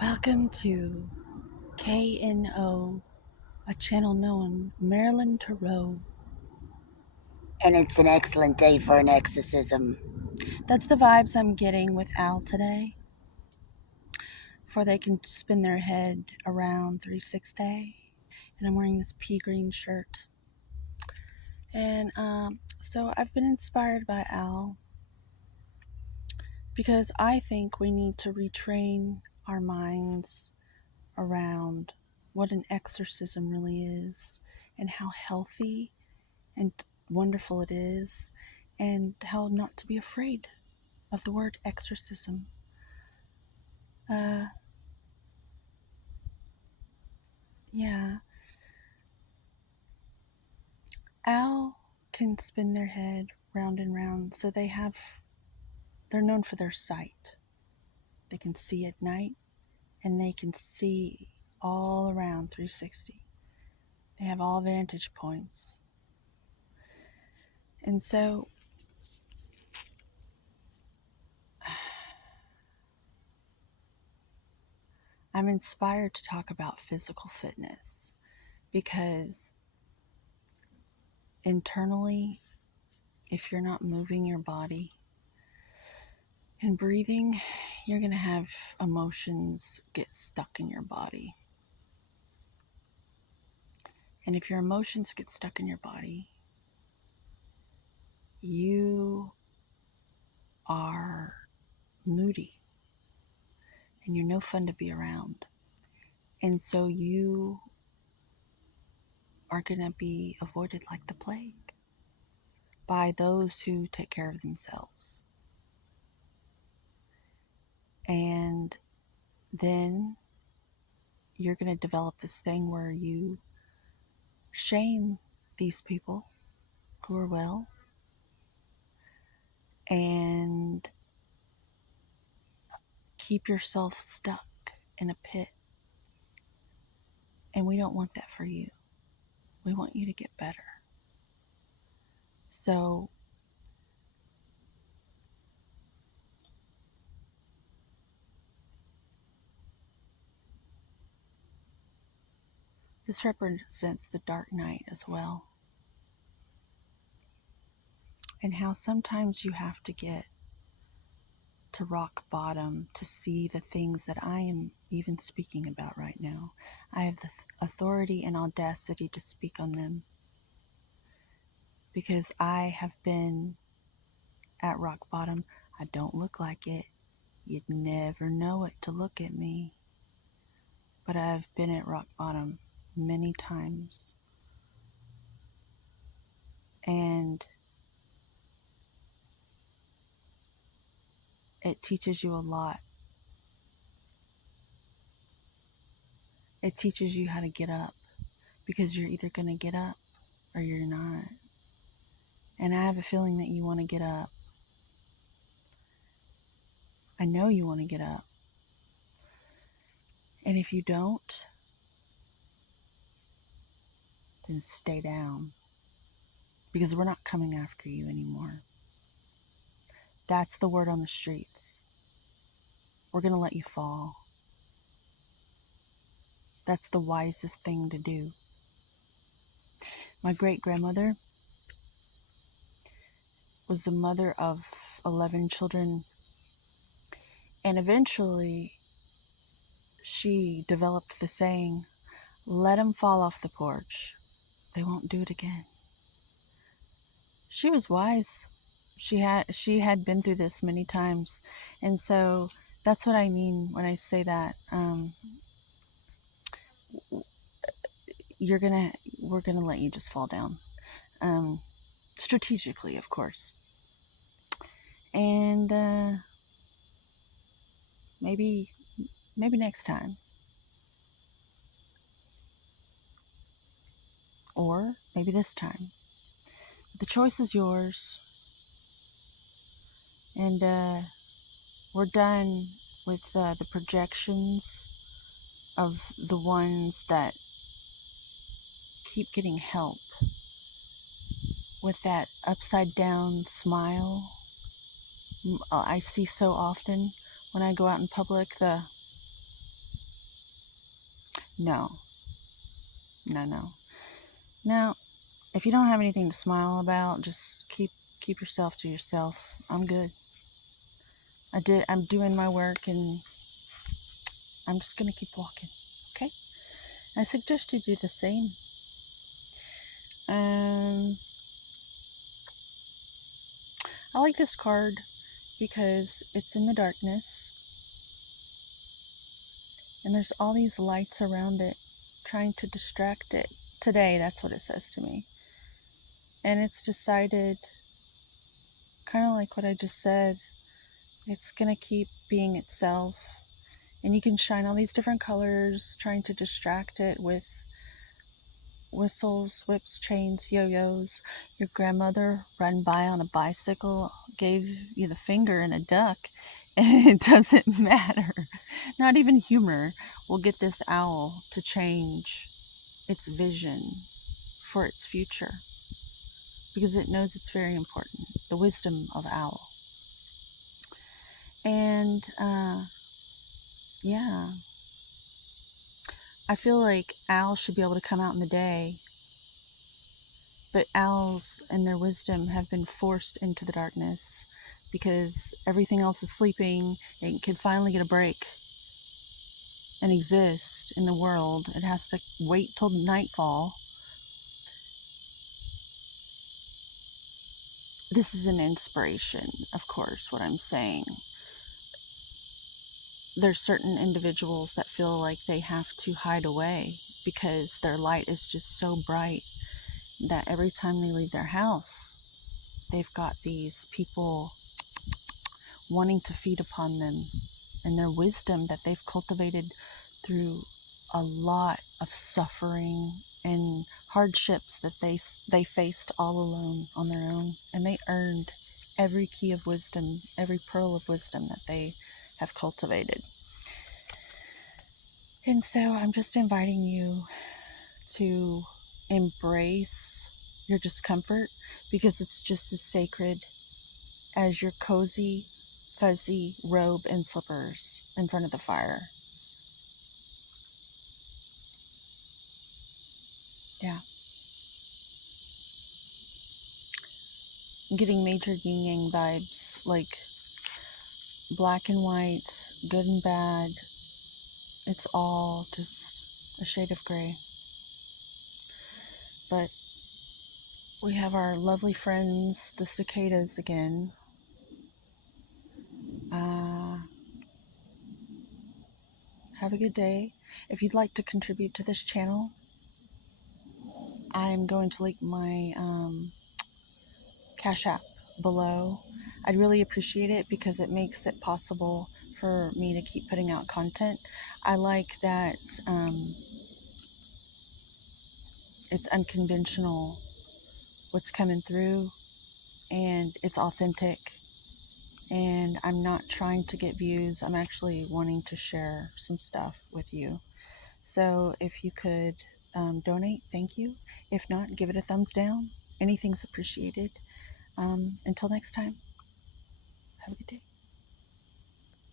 Welcome to KNO, a channel known Marilyn Tarot. And it's an excellent day for an exorcism. That's the vibes I'm getting with Al today. For they can spin their head around 360. And I'm wearing this pea green shirt. And so I've been inspired by Al because I think we need to retrain our minds around what an exorcism really is and how healthy and wonderful it is, and how not to be afraid of the word exorcism. Yeah, Al can spin their head round and round, so they're known for their sight. They can see at night, and they can see all around 360. They have all vantage points. And so I'm inspired to talk about physical fitness because internally, if you're not moving your body and breathing, you're going to have emotions get stuck in your body. And if your emotions get stuck in your body, you are moody and you're no fun to be around. And so you are going to be avoided like the plague by those who take care of themselves. And then you're going to develop this thing where you shame these people who are well and keep yourself stuck in a pit. And we don't want that for you. We want you to get better. So this represents the dark night as well. And how sometimes you have to get to rock bottom to see the things that I am even speaking about right now. I have the authority and audacity to speak on them because I have been at rock bottom. I don't look like it. You'd never know it to look at me. But I've been at rock bottom many times. And it teaches you a lot. It teaches you how to get up because you're either going to get up or you're not. And I have a feeling that you want to get up. I know you want to get up. And if you don't, then stay down because we're not coming after you anymore. That's the word on the streets. We're going to let you fall. That's the wisest thing to do. My great-grandmother was the mother of 11 children, and eventually she developed the saying, let them fall off the porch. They won't do it again. She was wise. She had been through this many times, and so that's what I mean when I say that. We're gonna let you just fall down, strategically, of course, and maybe next time, or maybe this time. The choice is yours, and we're done with the projections of the ones that keep getting help with that upside down smile I see so often when I go out in public. No, no. Now, if you don't have anything to smile about, just keep yourself to yourself. I'm good. I'm doing my work, and I'm just gonna keep walking. Okay? I suggest you do the same. Um, I like this card because it's in the darkness, and there's all these lights around it trying to distract it. Today, that's what it says to me. And it's decided, kind of like what I just said, it's going to keep being itself. And you can shine all these different colors, trying to distract it with whistles, whips, chains, yo-yos. Your grandmother run by on a bicycle, gave you the finger and a duck, and it doesn't matter. Not even humor will get this owl to change its vision for its future, because it knows it's very important. The wisdom of owl. And yeah, I feel like owls should be able to come out in the day, but owls and their wisdom have been forced into the darkness because everything else is sleeping. It can finally get a break and exist in the world. It has to wait till nightfall. This is an inspiration, of course, what I'm saying. There's certain individuals that feel like they have to hide away because their light is just so bright that every time they leave their house, they've got these people wanting to feed upon them and their wisdom that they've cultivated through a lot of suffering and hardships that they faced all alone on their own, and they earned every key of wisdom, every pearl of wisdom that they have cultivated. And so I'm just inviting you to embrace your discomfort, because it's just as sacred as your cozy, fuzzy robe and slippers in front of the fire. Yeah. I'm getting major yin yang vibes, like black and white, good and bad. It's all just a shade of gray. But we have our lovely friends, the cicadas, again. Have a good day. If you'd like to contribute to this channel, I'm going to link my Cash App below. I'd really appreciate it because it makes it possible for me to keep putting out content. I like that it's unconventional what's coming through, and it's authentic, and I'm not trying to get views. I'm actually wanting to share some stuff with you. So if you could donate, thank you. If not, give it a thumbs down. Anything's appreciated. Until next time, have a good day.